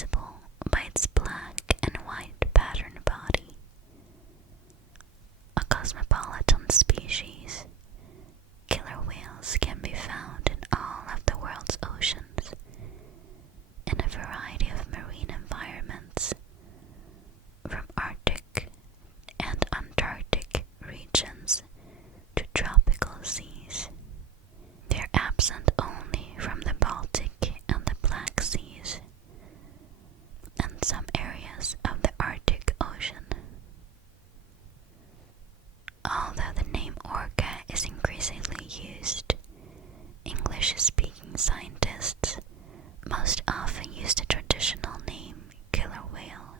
recognizable by its black and white patterned body. A cosmopolitan species, killer whales can be found in all of the world's oceans, in a variety of marine environments, from Arctic and Antarctic regions to tropical seas. They are absent only from the Baltic and the Black Seas, and some areas of the Arctic Ocean. Although the name Orca is increasingly used, English-speaking scientists most often use the traditional name killer whale.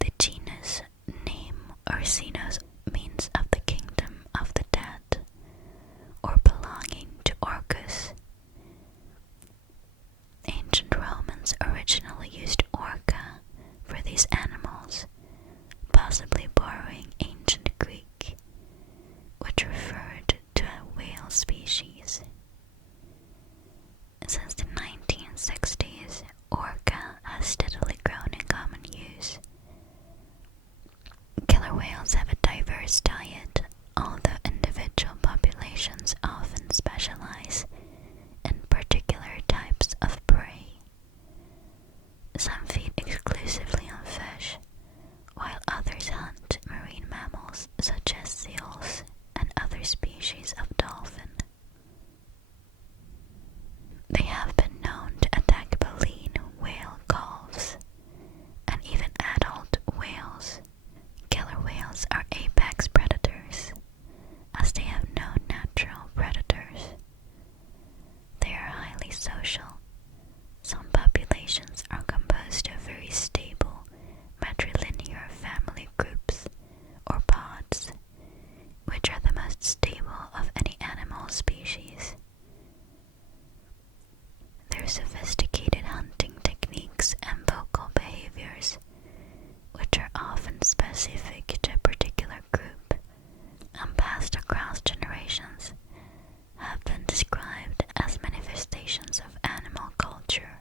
The genus name Orcinos means of the kingdom of the dead, or belonging to Orcas. Ancient Romans originally used Orca for these animals, possibly borrowing ancient Greek, which referred to a whale species. Since the 1960s, Orca has steadily grown in common use. Killer whales have a diverse diet, although individual populations often specialize in particular types of prey. Some feed exclusively on fish, while others hunt marine mammals such as seals and other species of dolphin. They have been known to attack baleen whale calves and even adult whales. Killer whales are apex predators, as they have no natural predators. They are highly social. Some populations are composed of very stable, matrilinear family groups, or pods, which are the most stable of any animal species. Their sophisticated hunting techniques and vocal behaviors, which are often specific to a particular group and passed across generations, have been described as manifestations of animal culture.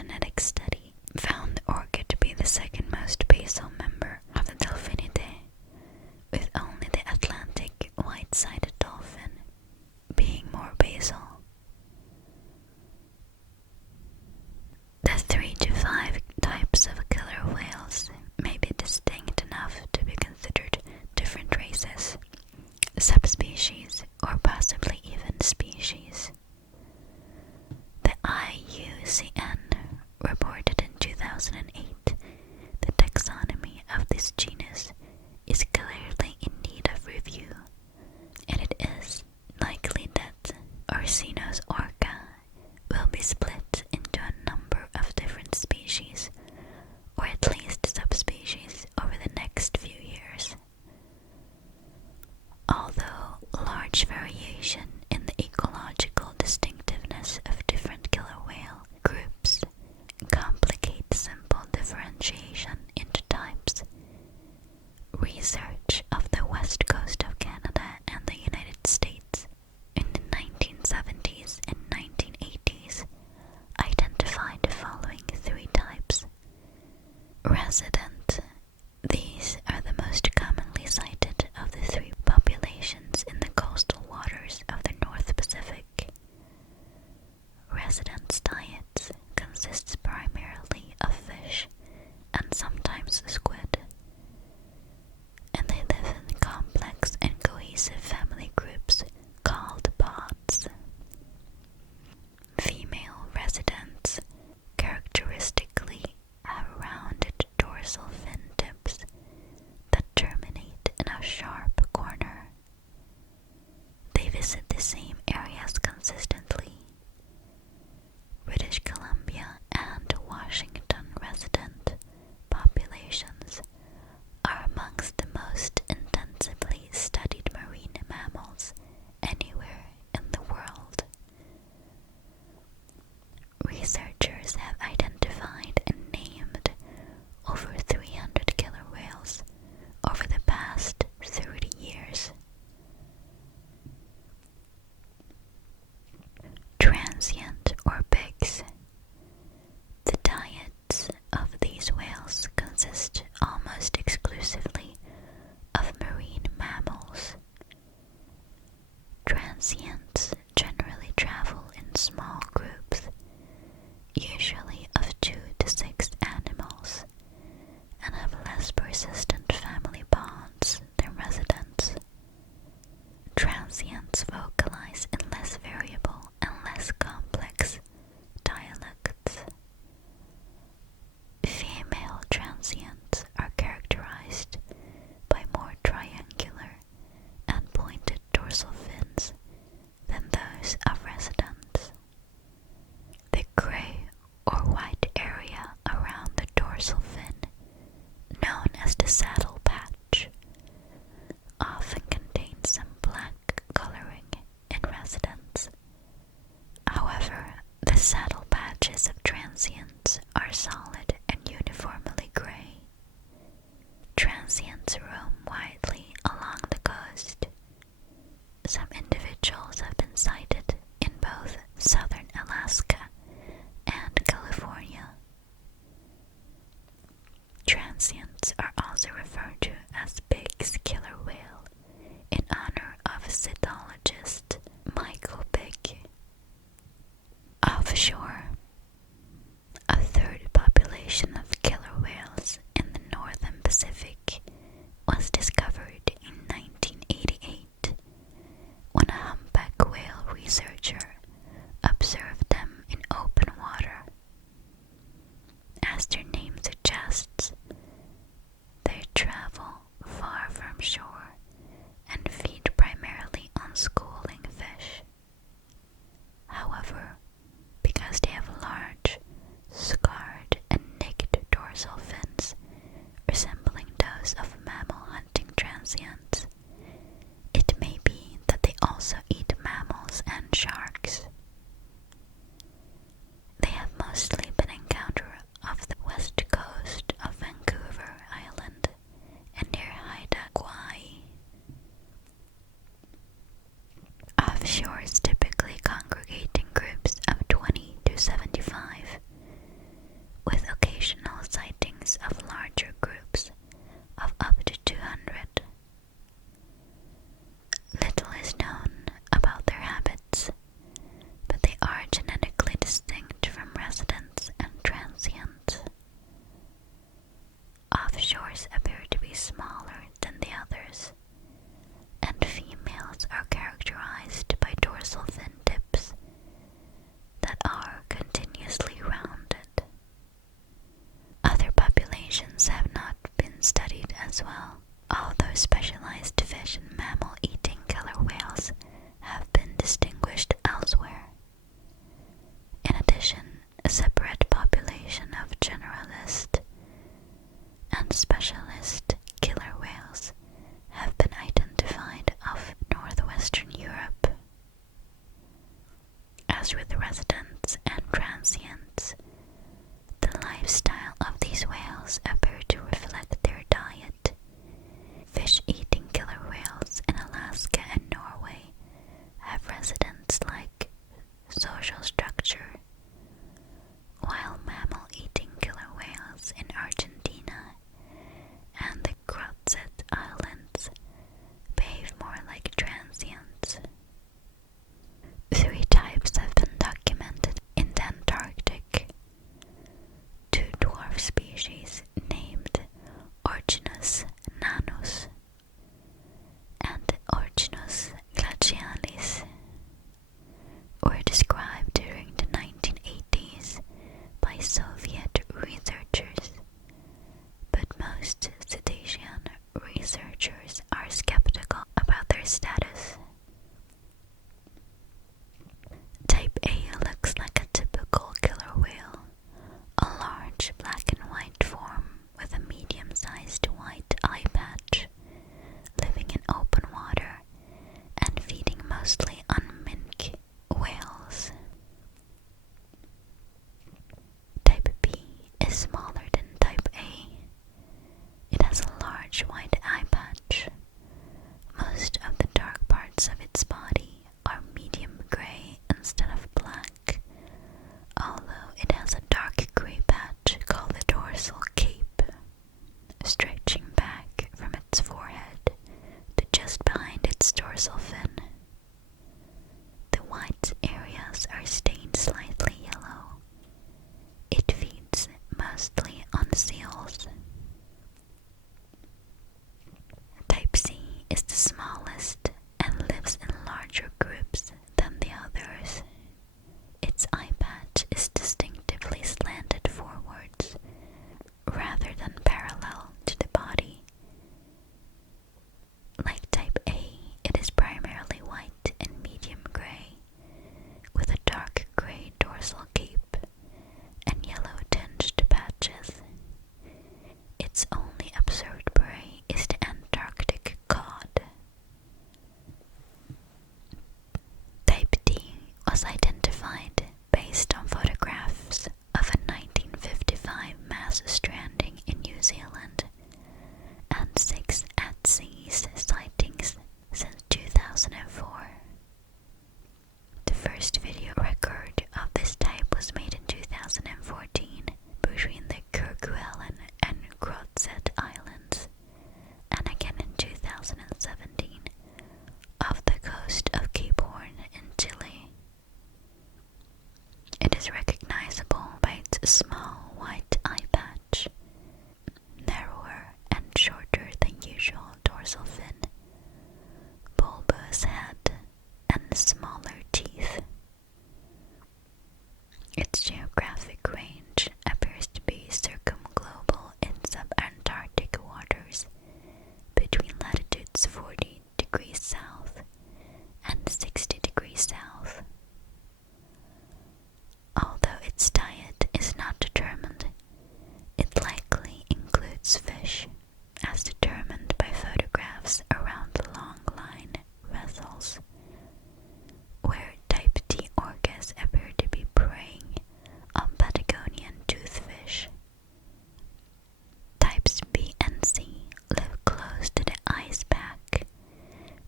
genetic study found the orca to be the second most basal member of the Delphinidae, with only the Atlantic white-sided dolphin being more basal. The 3 to 5 types of killer whales may be distinct enough to be considered different races, subspecies, or possibly even species. The IUCN reported in 2008 the taxonomy of this genus is clearly in need of review, and it is likely that Orsino's orca will be split into a number of different species, or at least subspecies, over the next few years. Although large variation in the ecological distinctiveness of different killer whale groups complicate simple differentiation into types, research of the west coast of Canada and the United States in the 1970s and 1980s identified the following 3 types. Resident. These are the most commonly cited of the 3 populations in the coastal waters of the North Pacific. Residents' diet consists primarily of fish and sometimes squid, and they live in complex and cohesive family groups called pods. Female residents characteristically have rounded dorsal fin tips that terminate in a sharp corner. They visit the same areas consistently. British Columbia and Washington resident populations are amongst the most intensively studied marine mammals anywhere in the world. Researchers have identified and named over 300 killer whales over the past 30 years. Transient or pigs. The diets of these whales consist almost exclusively of marine mammals. Transients generally travel in small groups, usually of 2 to 6 animals, and have less persistent family bonds than residents. Transients vocalize in less variable and less complex dialects. Female transients are characterized by more triangular and pointed dorsal fins than those of residents. The gray or white area around the dorsal fin, known as the saddle patch, often contains some black coloring in residents. However, the saddle patches of transients are solid and uniformly gray. Transients roam widely along the coast. Some individuals have been sighted in both southern Alaska and California. Transients are also referred to as Pig's killer whale in honor of cetologist Michael Pig. Offshore, a third population of killer whales in the northern Pacific was discovered in 1988 when a humpback whale researcher observed them in open water. As their name suggests, they travel far from shore and feed primarily on schooling fish. However, because they have large, scarred, and nicked lifestyle of these whales appear to reflect their diet. Fish-eating killer whales in Alaska and Norway have residence-like social structure, while mammal-eating killer whales in Argentina and the Crozet Islands behave more like transients. 3 types have been documented in the Antarctic. 2 dwarf species named Orchinus nanus and Orchinus glacialis were described during the 1980s by Soviet researchers, but most cetacean researchers are skeptical about their status. Type A looks like a typical killer whale, a large black and white form with a medium-sized white eye patch, living in open water and feeding mostly on minke whales. Type B is smaller than type A. It has a large white eye patch. Most of the dark parts of its body are medium gray instead of black, although it has a dark gray patch called the dorsal cape, stretching back from its forehead to just behind its dorsal fin. The white areas are stained slightly yellow. It feeds mostly on seals. Type C is the smallest and lives in larger groups than the others. Its eye patch is distinctively slanted forwards rather than parallel to the body. Like type A, it is primarily white and medium gray, with a dark gray dorsal cape and yellow tinged patches. Its only observed prey is the Antarctic cod. Type D was identified based on photographs of a 1955 mass stranding in New Zealand and 6 at-sea sightings since 2004. The first video record of this type was made in 2014 between the Kerguelen and Crozet Islands, and again in 2017 off the coast of Cape Horn in Chile. It is recognizable by its small white eye patch, narrower and shorter than usual dorsal fin, bulbous head, and smaller teeth. Its geographic range appears to be circumglobal in subantarctic waters between latitudes 40 degrees south and 60 degrees south. Although its diet is not determined, it likely includes fish, as determined by photographs around the long line vessels, where type D orcas appear to be preying on Patagonian toothfish. Types B and C live close to the ice pack,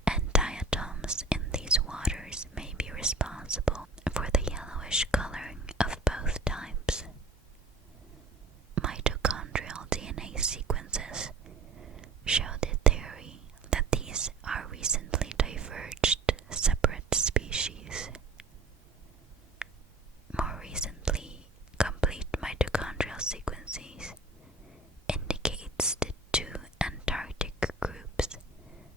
and diatoms in these waters may be responsible for the yellowish coloring of both types. Mitochondrial DNA sequences show the theory that these are recently diverged separate species. More recently, complete mitochondrial sequences indicates the 2 Antarctic groups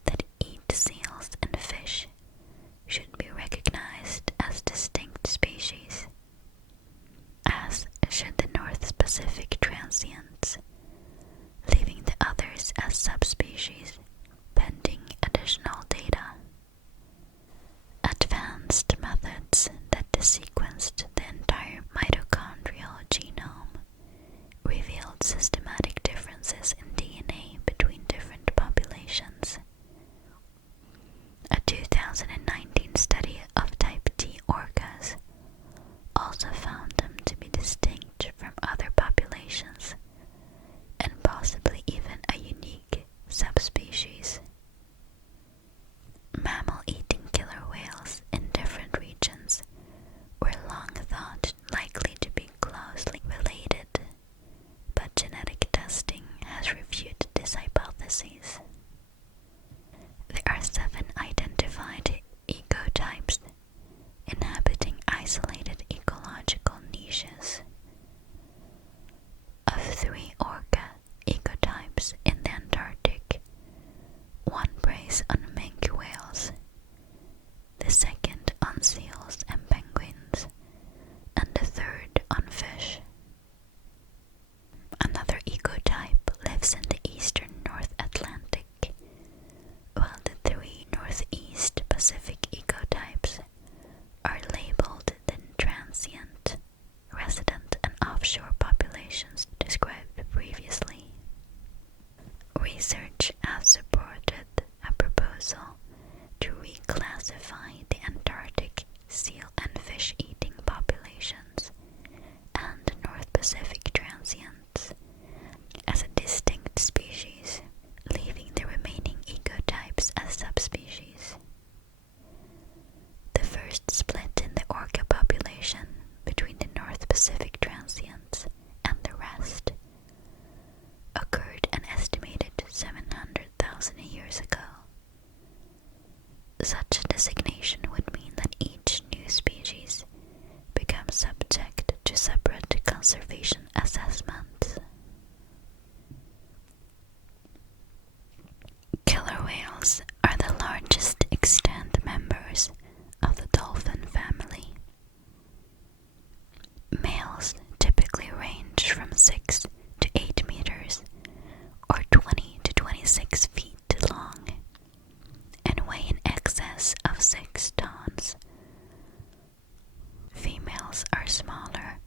that eat seals and fish should be recognized as distinct species, as should the North Pacific transients, leaving the others as subspecies pending additional data. Advanced methods that sequenced the entire mitochondrial genome revealed systematic differences in DNA between different populations. A 2019 study of type D orcas also found them to be distinct from other populations 3 orca ecotypes in the Antarctic. One preys on minke whales, the second on seals and penguins, and the third on fish. Another ecotype lives in the eastern North Atlantic, while the 3 northeast Pacific ecotypes are labeled the transient, resident, and offshore populations described previously. Research has supported a proposal to reclassify the Antarctic seal and fish-eating populations and North Pacific transients as a distinct species, leaving the remaining ecotypes as subspecies. The first split in the orca population between the North Pacific transients and the rest occurred an estimated 700,000 years ago. Such a designation would mean that each new species becomes subject to separate conservation assessments. Killer whales are the largest extant members of the dolphin family. Males typically range from 6 to 8 meters or 20 to 26 feet long and weigh in excess of 6 tons. Females are smaller,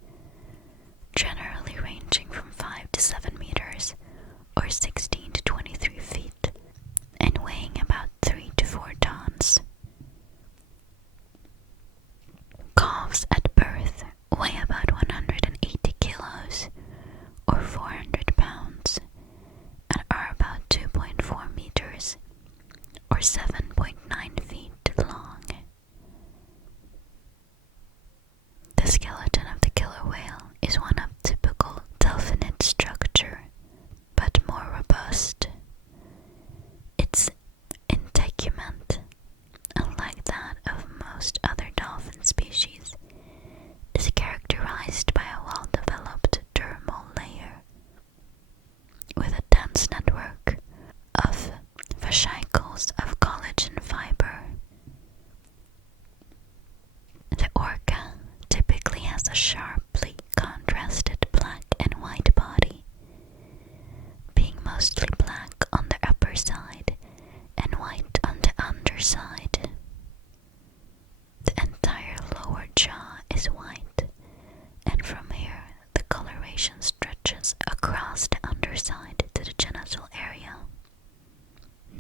generally ranging from 5 to 7 meters or 16 to 23 feet and weighing about 3 to 4 tons. Calves at birth weigh about 180 kilos or 400 pounds and are about 2.4 meters or 7.9 feet long. The skeleton of the killer whale is one of typical delphinid structure, but more robust. Its integument, unlike that of most other dolphin species, is characterized by a well-developed dermal layer with a dense network of fascicles of collagen fiber. The orca typically has a sharply contrasted black and white body, being mostly black on the upper side and white on the underside. The entire lower jaw is white, and from here the coloration stretches across the underside to the genital area,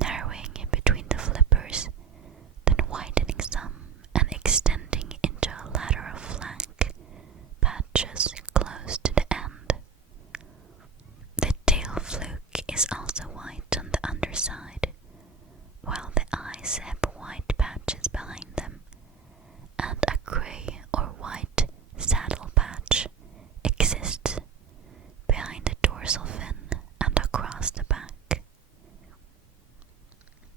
narrowing in between the flippers, then widening some and extending into a lateral flank patches close to the end. The tail fluke is also white on the underside, while the eyes have white patches behind them, and a grey or white saddle patch exists behind the dorsal fin and across the back.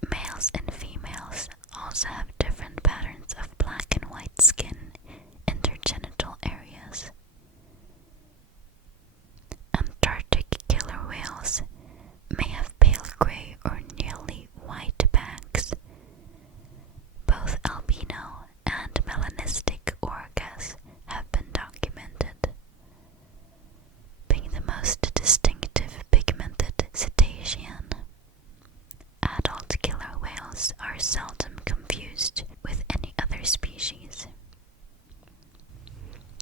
Males and females also have different patterns of black and white skin in their genital areas. Antarctic killer whales may have pale grey or nearly white backs. Both albino and melanistic orcas have been documented, being the most distinctive pigmented cetacean. Adult killer whales are seldom confused with any other species.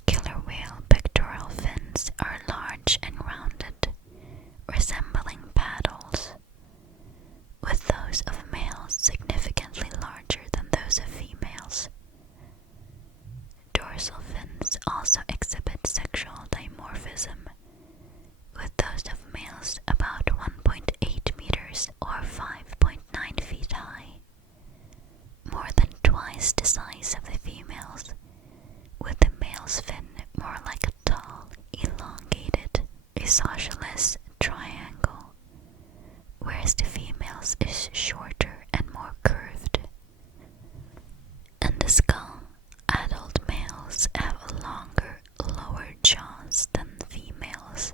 Killer whale pectoral fins are large and rounded, resembling paddles, with those of males significantly larger than those of females. Dorsal fins also exhibit sexual dimorphism, with those of males about 1.8 meters or 5.9 feet high, more than twice the size of the females, with the male's fin more like a tall, elongated, isosceles triangle, whereas the female's is shorter and more curved. In the skull, adult males have longer lower jaws than females.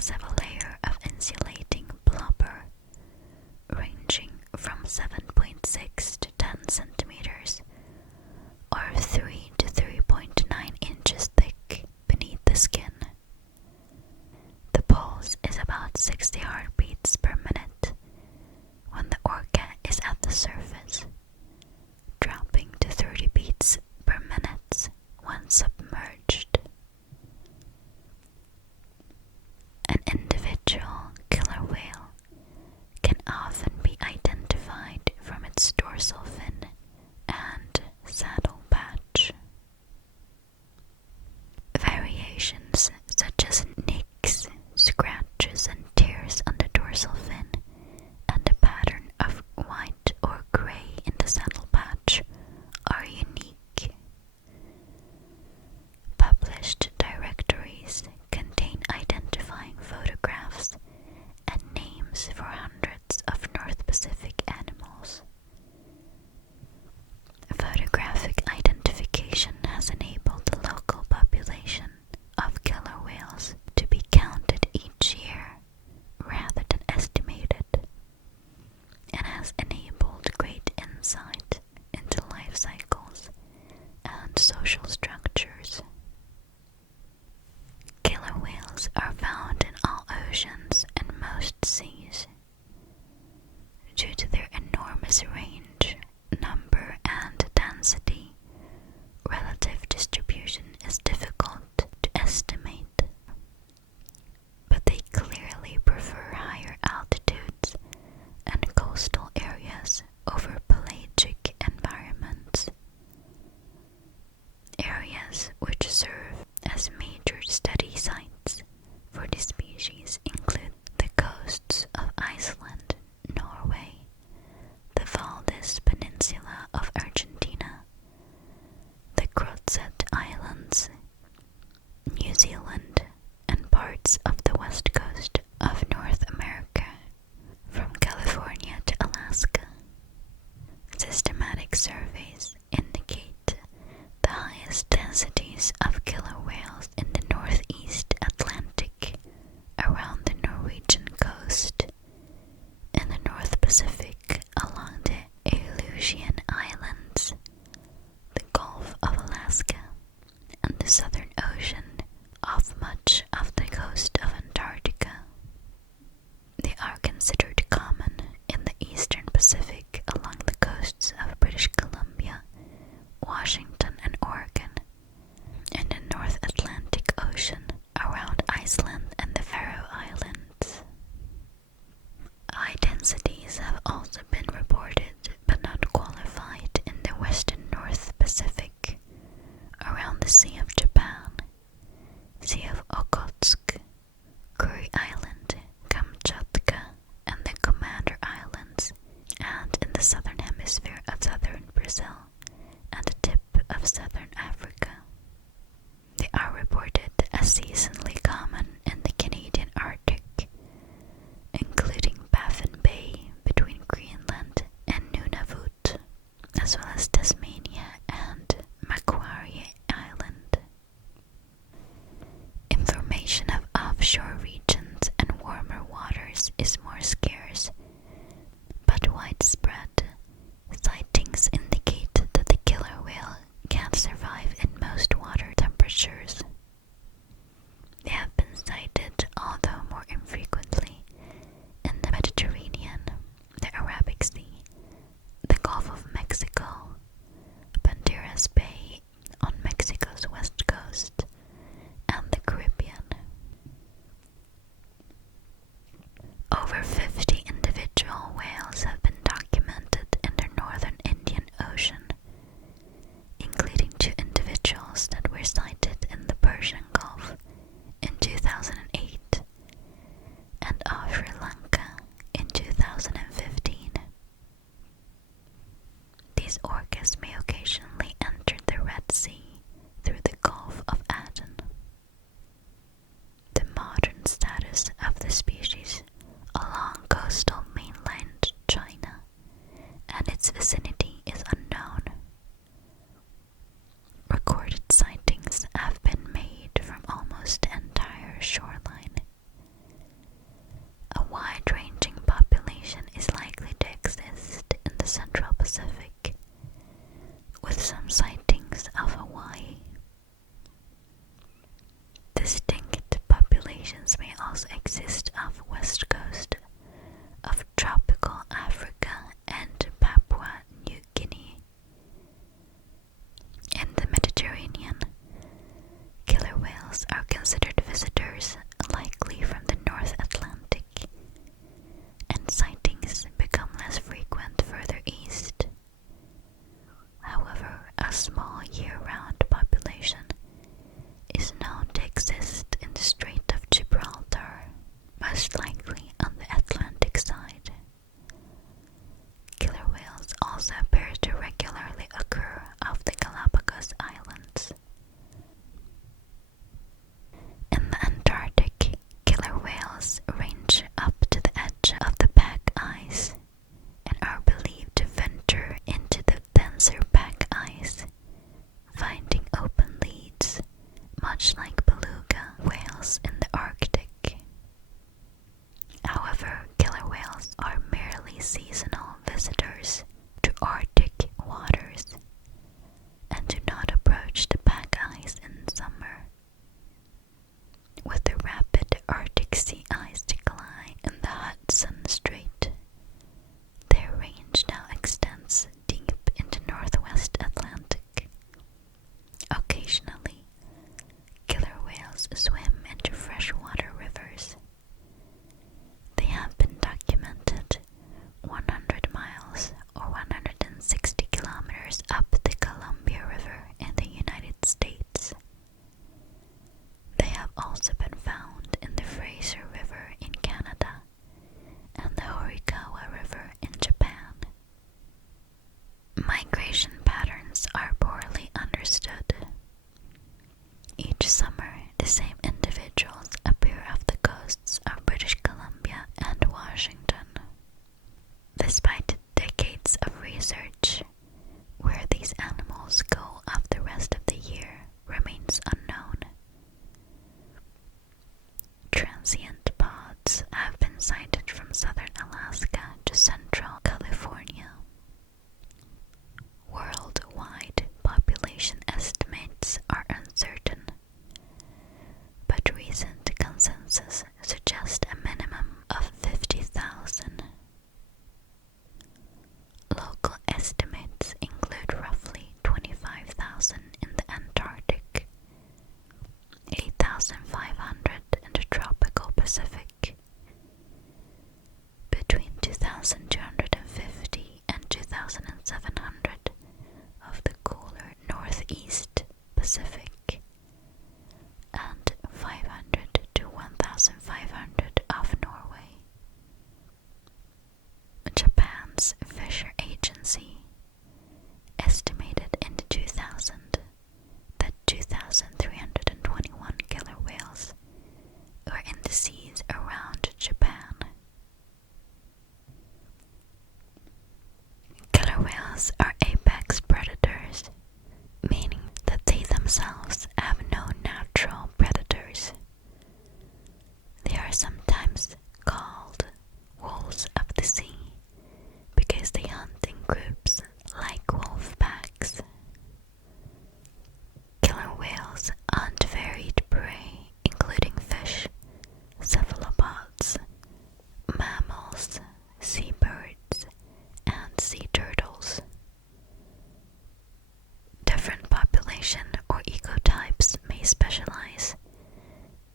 Orcas have a layer of insulating blubber ranging from 7.6 to 10 centimeters or 3 to 3.9 inches thick beneath the skin. The pulse is about 60 heartbeats per minute when the orca is at the surface, dropping to 30 beats per minute when submerged. An individual killer whale can often be identified from its dorsal fin and saddle patch. Variations such as nicks, scratches, and tears on the dorsal fin, and a pattern of white or gray in the saddle patch are unique. Published directories contain identifying photographs and names for hundreds of North Pacific animals. Photographic identification has enabled the local population of killer whales to be counted each year rather than estimated, and has enabled great insight into life cycles and social structures. Killer whales are found in all oceans and most seas. Due to their enormous range, number, and density, relative distribution is difficult to estimate, but they clearly prefer higher altitudes and coastal areas over pelagic environments. Areas which serve as major study sites for the species include the coasts of Iceland, Norway, the Valdez Peninsula of Argentina, the Crozet Islands, New Zealand, and parts of the west coast of North America, from California to Alaska. Systematic surveys indicate the highest densities of killer whales in the northeast Atlantic, around the Norwegian coast, in the North Pacific along the Aleutian Islands, the Gulf of Alaska, and the Southern Ocean off much of the coast of Antarctica. They are considered common in the eastern Pacific along the coasts of British Columbia, Washington, and Oregon, and the North Atlantic Ocean around Iceland and the Faroe Islands. High densities have also been reported but not qualified in the western North Pacific, around the Sea of Japan, Sea of Okhotsk, Kuril Island, Kamchatka, and the Commander Islands, and in the southern hemisphere of southern Brazil and the tip of southern Africa. They are reported as seasonally common in the Canadian Arctic, including Baffin Bay between Greenland and Nunavut, as well as Tasmania and Macquarie Island. In populations may also exist off west coast of tropical Africa and Papua New Guinea. In the Mediterranean, killer whales are considered visitors likely from the North Atlantic, and sightings become less frequent further east. However, a small year-round population is known to exist in the Strait of Gibraltar, most likely on the Atlantic side. Killer whales also appear to regularly occur off the Galapagos Islands. In the Antarctic, killer whales range up to the edge of the pack ice and are believed to venture into the denser pack ice, finding open leads, much like beluga whales in the Arctic. However, killer whales are merely seasonal visitors to Arctic waters and do not approach the pack ice in summer. With the rapid Arctic sea ice decline in the Hudson Strait, their range now extends deep into northwest Atlantic. Occasionally, killer whales swim into freshwater rivers. They have been documented 100 miles or 160 kilometers up the Columbia River in the United States. They have also been found in the Fraser River in Canada and the Orca River in Japan. Migration patterns are poorly understood. Each summer, the same individuals appear off the coasts of British Columbia and Washington. Despite decades of research, where these animals go off the rest of the year remains unknown. Transient pods have been sighted from southern Alaska to central California. Worldwide population estimates are uncertain, but recent consensus suggests a minimum of 50,000. Local estimates include roughly 25,000 in the Antarctic, 8,500 in the tropical Pacific, between 2,250 and 2,700 of the cooler northeast Pacific, and 500 to 1,500 of Norway. Japan's Fisher Agency estimated in 2000 that 2,321 killer whales were in the seas around Japan. Killer whales are apex predators, meaning that they themselves have no natural predators. They are sometimes called wolves of the sea because they hunt in groups like wolf packs. Killer whales hunt varied prey, including fish, cephalopods, mammals, seabirds, and sea turtles. Different population or ecotypes may specialize,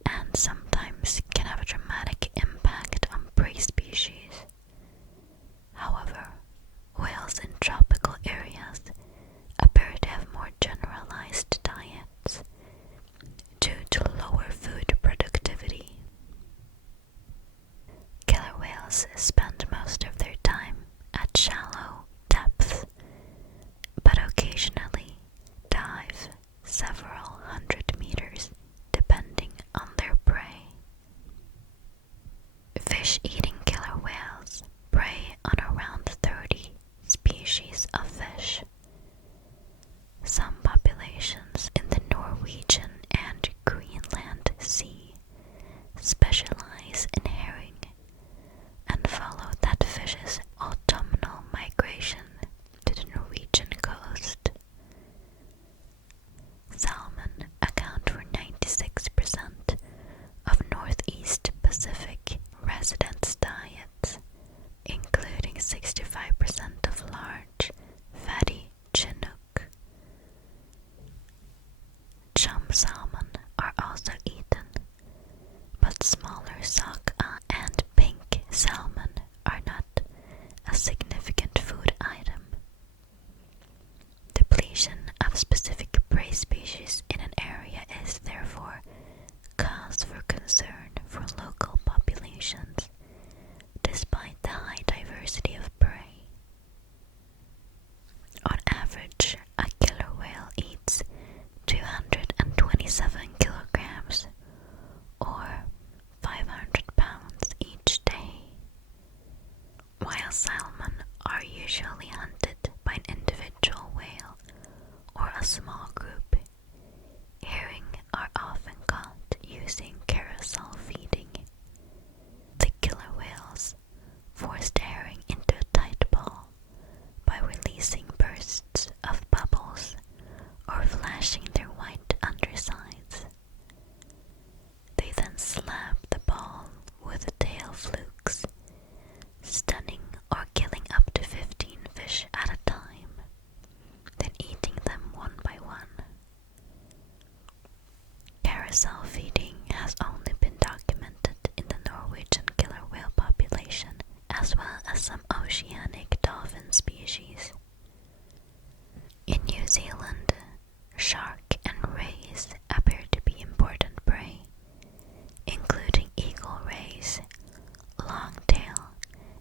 and sometimes can have a dramatic impact on prey species. However, whales in tropical areas appear to have more generalized diets due to lower food productivity. Killer whales spend most of their time at shallow depth, but occasionally dive several hundred meters depending on their prey. Fish-eating killer whales prey on around 30 species of fish. Some populations in the Norwegian and Greenland Sea specialize in herring and follow that fish's autumnal migration to the Norwegian coast. Salmon account for 96% of Northeast 7 kilograms or 500 pounds each day. While salmon are usually hunted by an individual whale or a small group, herring are often caught using carousel feeding. The killer whales force the herring into a tight ball by releasing bursts of bubbles or flashing their white undersides. They then slap the ball with tail flukes, stunning or killing up to 15 fish at a time, then eating them one by one. Carousel feeding has only been documented in the Norwegian killer whale population, as well as some oceanic dolphin species. In New Zealand, shark and rays appear to be important prey, including eagle rays, long-tail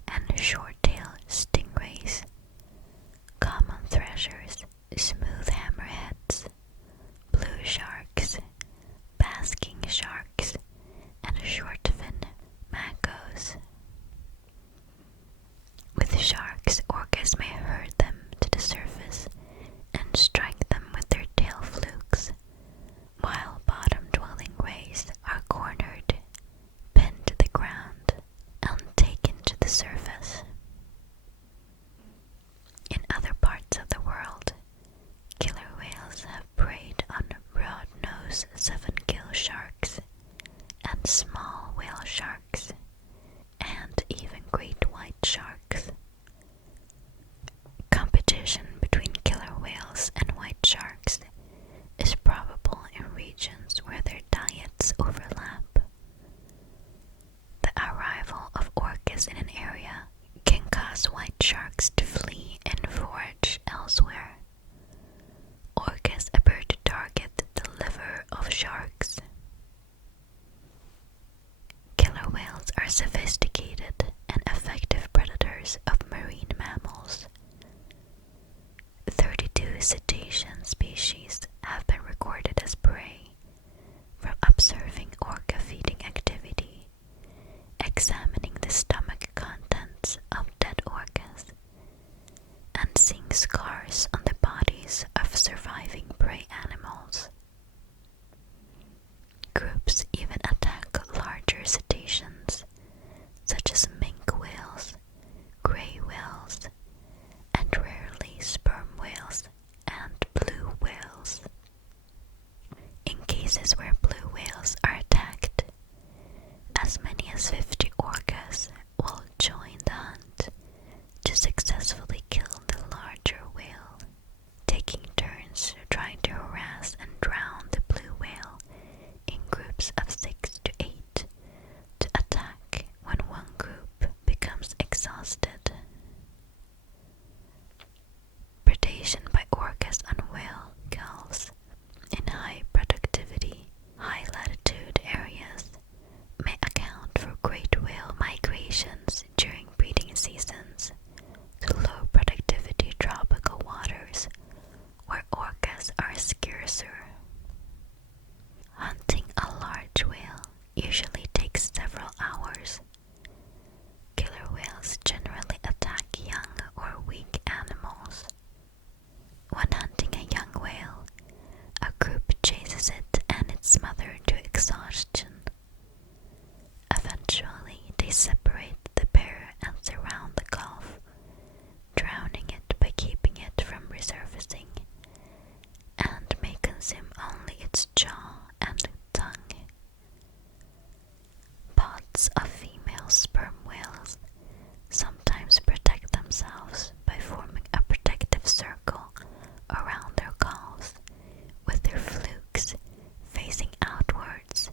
and short-tail stingrays, common threshers, smooth hammerheads, blue sharks, basking sharks, and short-fin macos. With sharks, orcas may herd them to the surface and strike them with their tail flukes, while bottom-dwelling rays are cornered, pinned to the ground, and taken to the surface. In other parts of the world, killer whales have preyed on broad-nosed 7-gill sharks and small whale sharks, and even great white sharks. Competition between killer whales and white sharks is probable in regions where their diets overlap. The arrival of orcas in an area can cause white sharks to flee and forage elsewhere. Orcas appear to target the liver of sharks. Killer whales are sophisticated and effective predators of marine mammals. 32 cetacean species have been recorded as prey from observing orca feeding activity, examining the stomach contents of dead orcas, and seeing scars on the bodies of surviving prey animals. Groups even attack larger cetaceans, such as minke whales, gray whales, and rarely sperm whales and blue whales. In cases where blue whales are attacked, as many as 50 orcas will join the hunt to successfully kill the larger whale, taking turns trying to harass and drown the blue whale in groups of 6 to 8 to attack when one group becomes exhausted. Predation by orcas on whale gulls in high productivity, high latitude areas may account for great whale migrations during breeding seasons to low productivity tropical waters where orcas are scarcer. Hunting a large whale usually takes several hours. Killer whales generally attack young or weak animals. When hunting a young whale, a group chases it and its mother to exhaustion. Eventually, they separate the pair and surround the gulf, drowning it by keeping it from resurfacing, and may consume only its jaw and tongue. Pods of female sperm whales sometimes protect themselves by forming a protective circle around their calves with their flukes facing outwards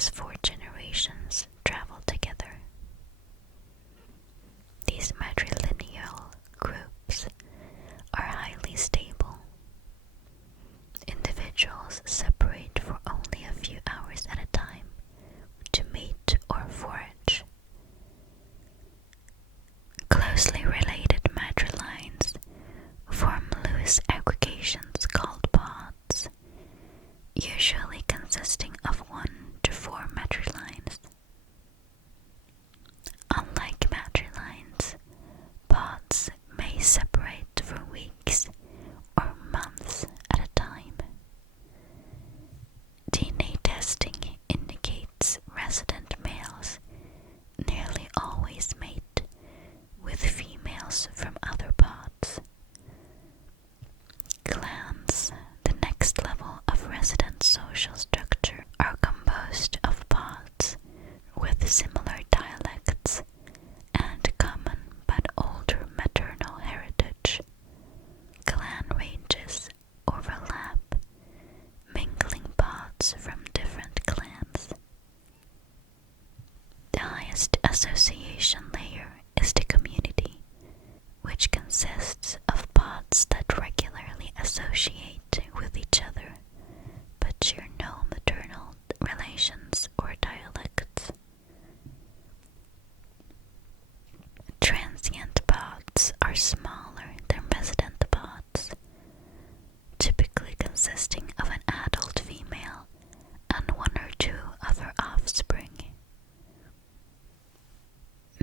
these 4 generations travel together. These matrilineal groups are highly stable. Individuals separate for only a few hours at a time to mate or forage. Closely related matrilines form loose aggregations called pods, usually consisting of 1 to 4 matrilines. Unlike matrilines, pods may separate for weeks or months at a time. DNA testing indicates resident males nearly always mate with females from other pods. Clans, the next level of resident social structure, are composed of pods with similar dialects and common but older maternal heritage. Clan ranges overlap, mingling pods from different clans. The highest association layer is the community, which consists of pods that regularly associate with each other but share no maternal relations or dialects. Transient pods are smaller than resident pods, typically consisting of an adult female and 1 or 2 of her offspring.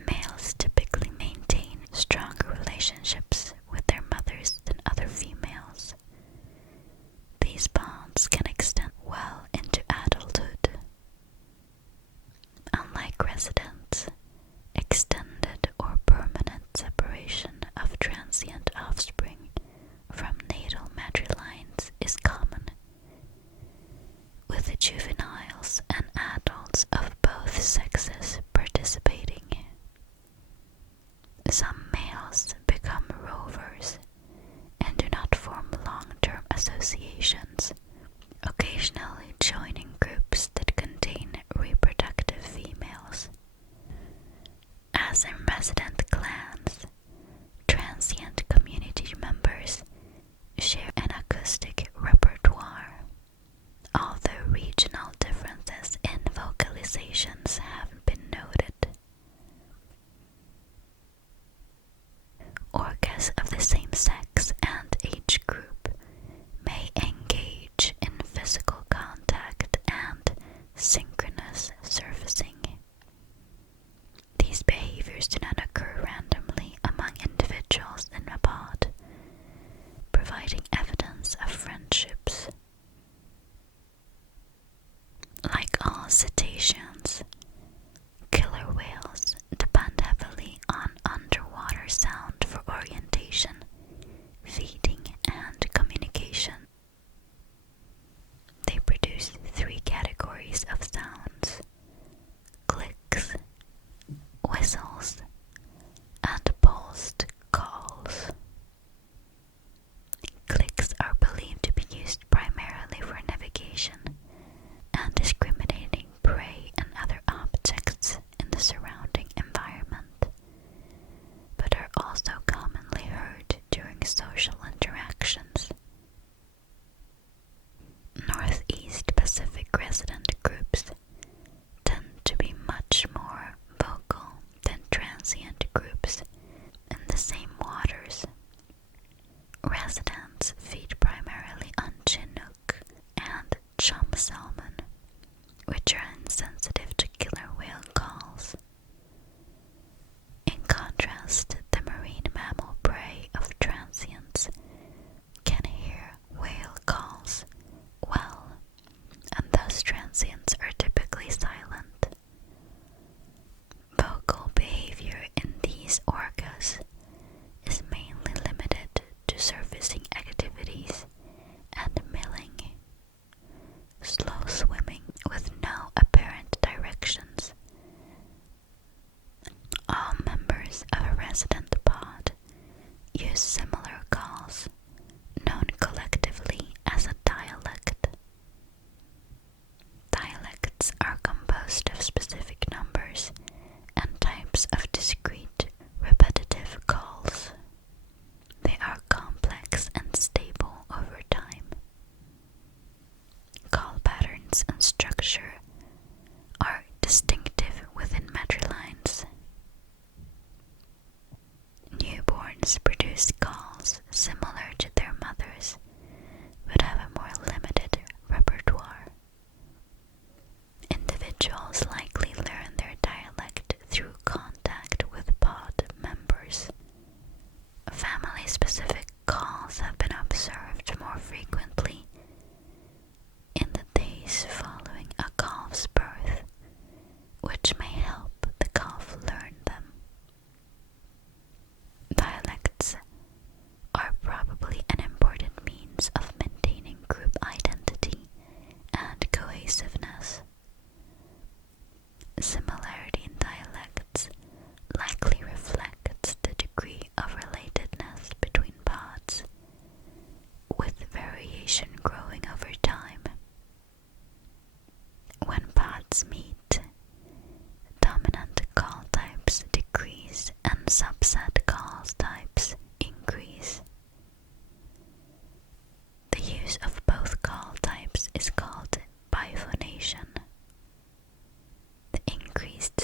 Males typically maintain stronger relationships with their mothers than other females. These bonds can extend well into adulthood. Unlike residents, extended or permanent separation of transient offspring from natal matrilines is common, with the juveniles and adults of both sexes participating. Some males become rovers and do not form long-term associations, occasionally joining groups that contain reproductive females. As in resident clans, transient community members share an acoustic repertoire, although regional differences in vocalizations have been noted. Orcas of the same sex and age group may engage in physical contact and synchronous surfacing. These behaviors do not occur randomly among individuals in a pod, providing evidence of friendships. Like all cetaceans, killer whales depend heavily on underwater sound for orientation, feeding, and communication. They produce 3 categories of sounds: clicks, whistles, and pulsed calls. Clicks are believed to be used primarily for navigation and discriminating prey and other objects in the surrounding environment, but are also commonly heard during social interactions. Northeast Pacific resident groups tend to be much more vocal than transient groups in the same waters. Residents feed primarily on Chinook and chum salmon, which are insensitive to killer whale calls. In contrast, the marine mammal prey of transients can hear whale calls well, and thus transients are typically silent. Vocal behavior in these orcas is mainly limited to surfacing activities and milling. Slow swimming with no apparent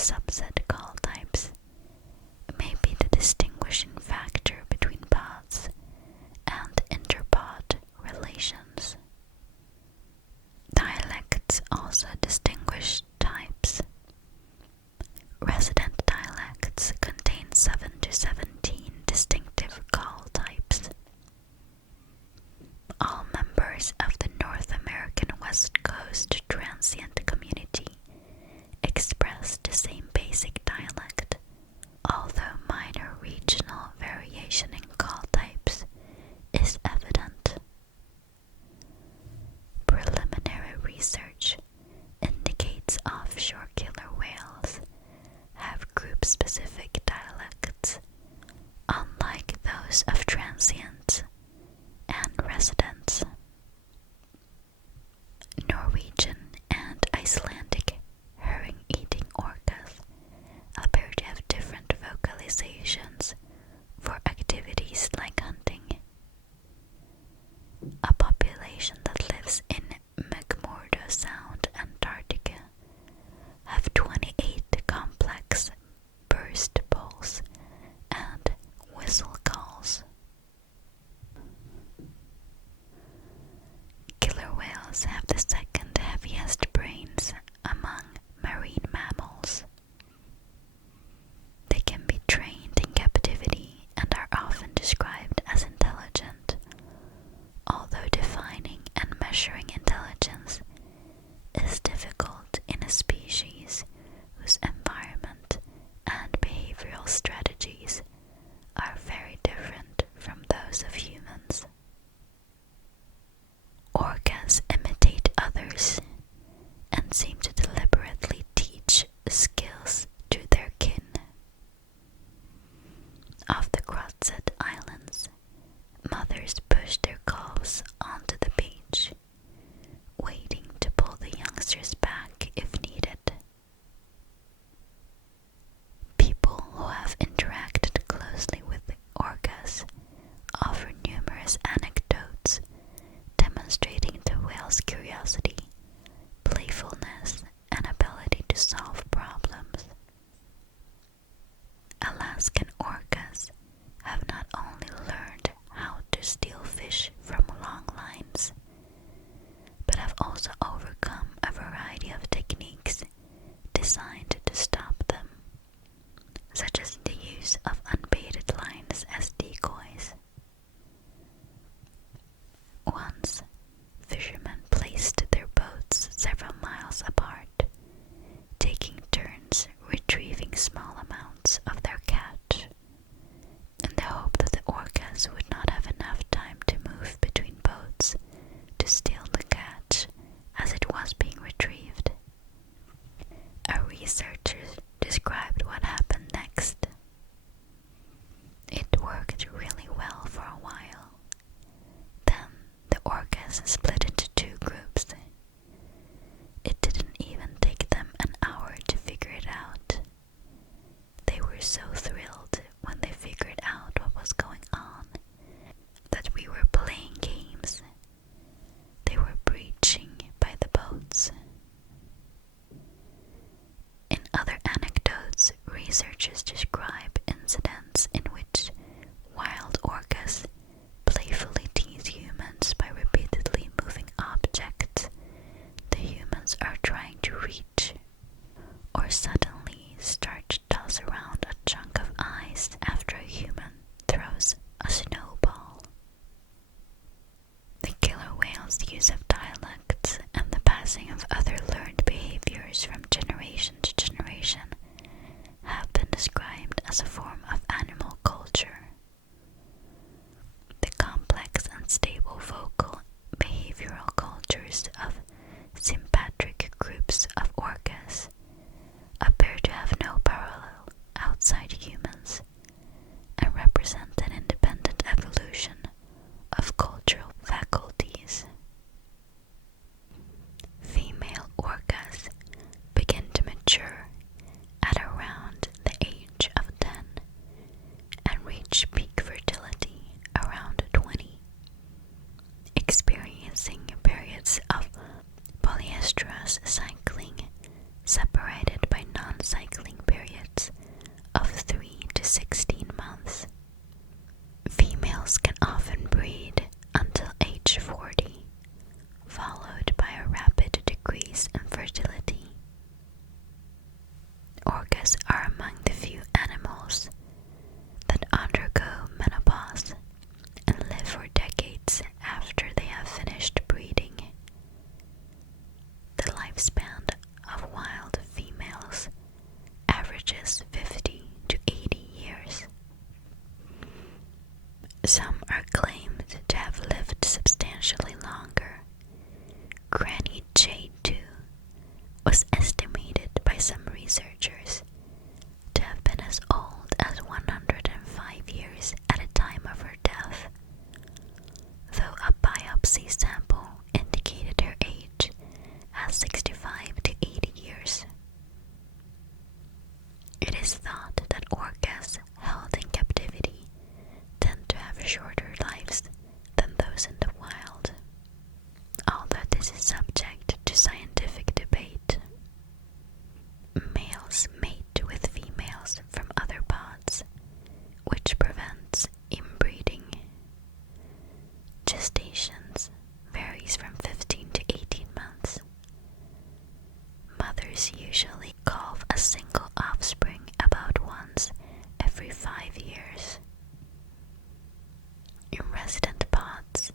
subset call types may be the distinguishing factor between pods and interpod relations. Dialects also distinguish types. Resident dialects contain 7 to 17 distinctive call types. All members of the North American West Coast transient community express the same basic dialect, although minor regional variation in call types is evident. Preliminary research indicates offshore killer whales have group-specific dialects, unlike those of transients and residents. Norwegian and Icelandic herring-eating orcas appear to have different vocalizations for activities like hunting. A population that lives in McMurdo Sound, Antarctica, have 28 complex burst pulse and whistle calls. Killer whales have the second heaviest brains among marine mammals. They can be trained in captivity and are often described as intelligent, although defining and measuring intelligence is difficult in a species whose environment and behavioral strategies are very different from those of humans. Orcas imitate others and seem to deliberately teach skills to their kin. Off the Crozet Islands, mothers push their calves onto the beach, waiting to pull the youngsters back if needed. People who have interacted closely with orcas offer numerous anecdotes demonstrating the whale's curiosity, playfulness, and ability to solve problems. Alaskan orcas have not only learned how to steal fish from long lines, but have also overcome a variety of techniques designed to stop them, such as the use of unbaited lines as decoys. Once, fishermen placed their boats several miles apart, taking turns retrieving small amounts of their catch, in the hope that the orcas would not have enough time to move between boats to steal the catch as it was being retrieved. A researcher described what happened next. It worked really well for a while. Then the orcas split into two groups. It didn't even take them an hour to figure it out. They were so thrilled when they figured out what was going on that we were playing games. They were breaching by the boats. In Some are claimed to have lived substantially longer. Granny J2 was estimated by some researchers to have been as old as 105 years at the time of her death, though a biopsy sample indicated her age as 65 to 80 years. It is thought that orcas held in captivity tend to have shorter lives than those in the wild, although this is subject to scientific debate. Males mate with females from other pods, which prevents inbreeding. Gestations varies from 15 to 18 months. Mothers usually calve a single offspring about once every 5 years. In resident pods,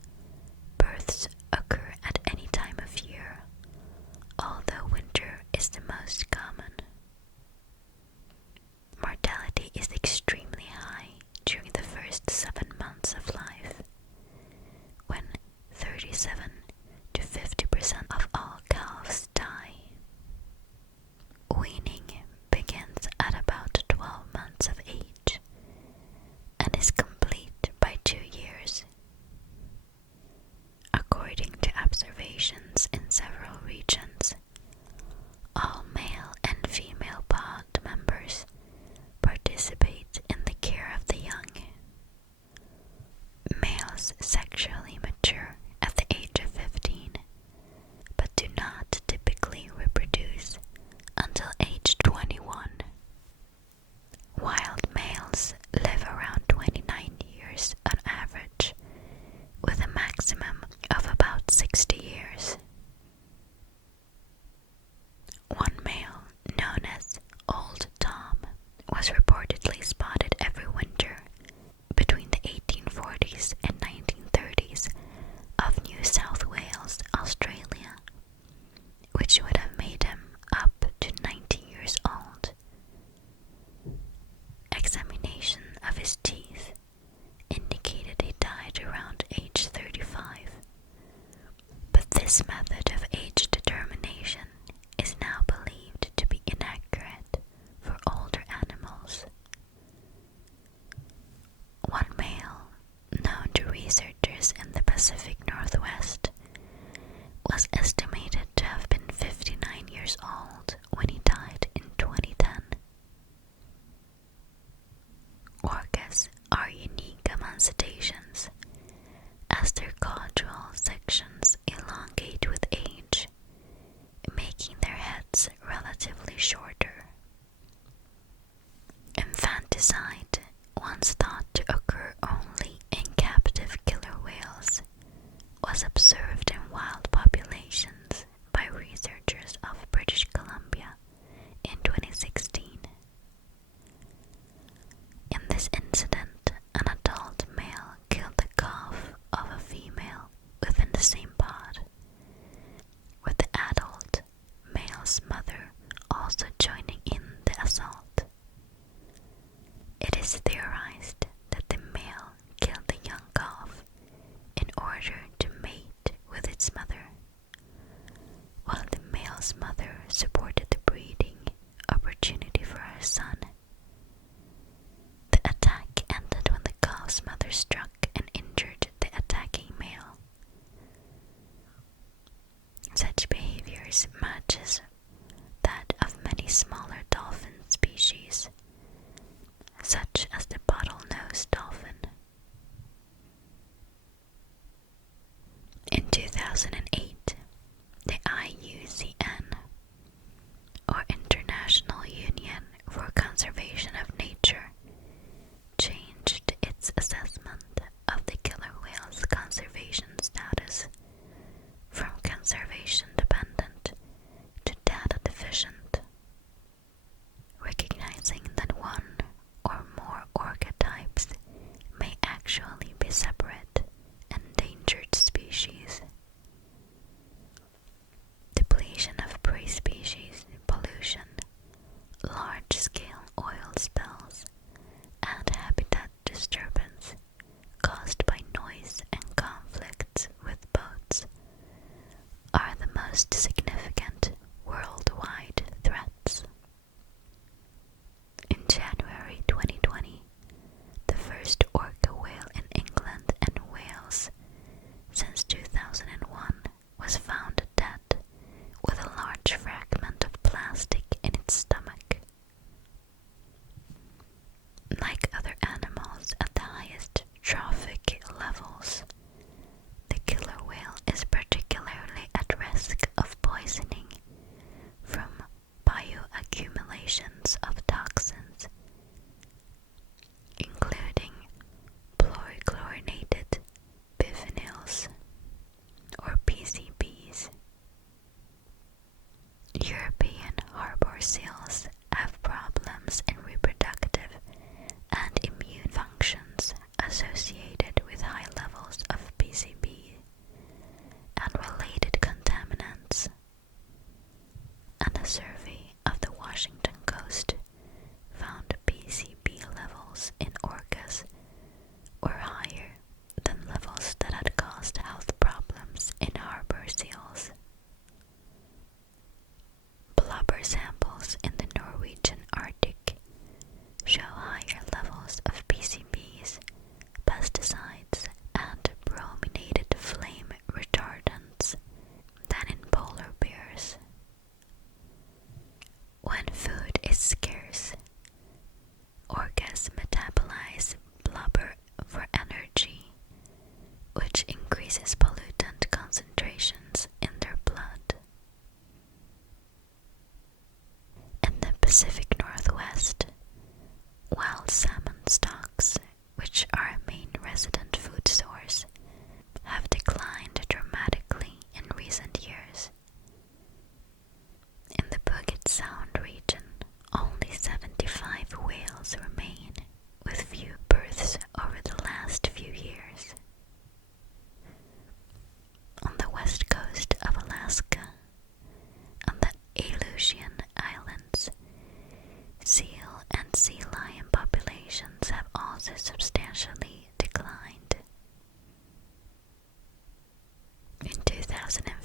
births occur at any time of year, although winter is the most common. Mortality is extremely high during the first 7 months of life, when 37 to 50% of all calves die. Weaning begins at about 12 months of age and is complete by 2 years. According to observations in several regions, all male and female pod members participate in the care of the young. Males sexually mature at the age of 15, but do not typically reproduce until age 21. Wild males live around 29 years on average, with a maximum of about 60 years. One male, known as Old Tom, was reportedly spotted every winter between the 1840s and 1930s of New South Wales, Australia, which would have made him up to 90 years old. Examination of his teeth indicated he died around age 35, but this method of age determination is now believed to be inaccurate for older animals. One male, known to researchers in the Pacific Northwest, was estimated to have been 59 years old when he died in 2010. Orcas are unique among cetaceans, as their caudal sections elongate with age, making their heads relatively shorter. Infanticide, once thought to occur only in captive killer whales, was observed in wild populations by researchers of British Columbia in 2016. In this incident, an adult male killed the calf of a female within the same pod, with the adult male's mother also joining in the assault. It is theorized that the male killed the young calf in order to mate with its mother, while the male's mother supported the breeding opportunity for her son. The attack ended when the calf's mother struck and injured the attacking male. Such behaviors matches that of many smaller dolphin species, such as the bottlenose dolphin. In 2008, the IUCN, or International Union for Conservation of Nature, changed its assessment of the killer whale's conservation status from conservation dependent to data deficient. amounts of toxins, including polychlorinated biphenyls or PCBs. European harbor seals have problems in reproductive and immune functions associated with high levels of PCB and related contaminants, and a survey of the Washington coast found PCB levels in orcas were higher than levels that had caused health problems in harbor seals. Blubber samples in the Norwegian Arctic show higher levels of PCBs, pesticides, and brominated flame retardants than in polar bears. When food is scarce, orcas metabolize blubber for energy, which increases pollutant concentrations in their blood. In the Pacific Northwest, wild salmon stocks, which are a main resident food source, have declined dramatically in recent years. In the Puget Sound region, only 75 whales remain, with few births over the last few years. On the west coast of Alaska, on the Aleutian Islands, seal and sea lion populations have also substantially declined. In 2015,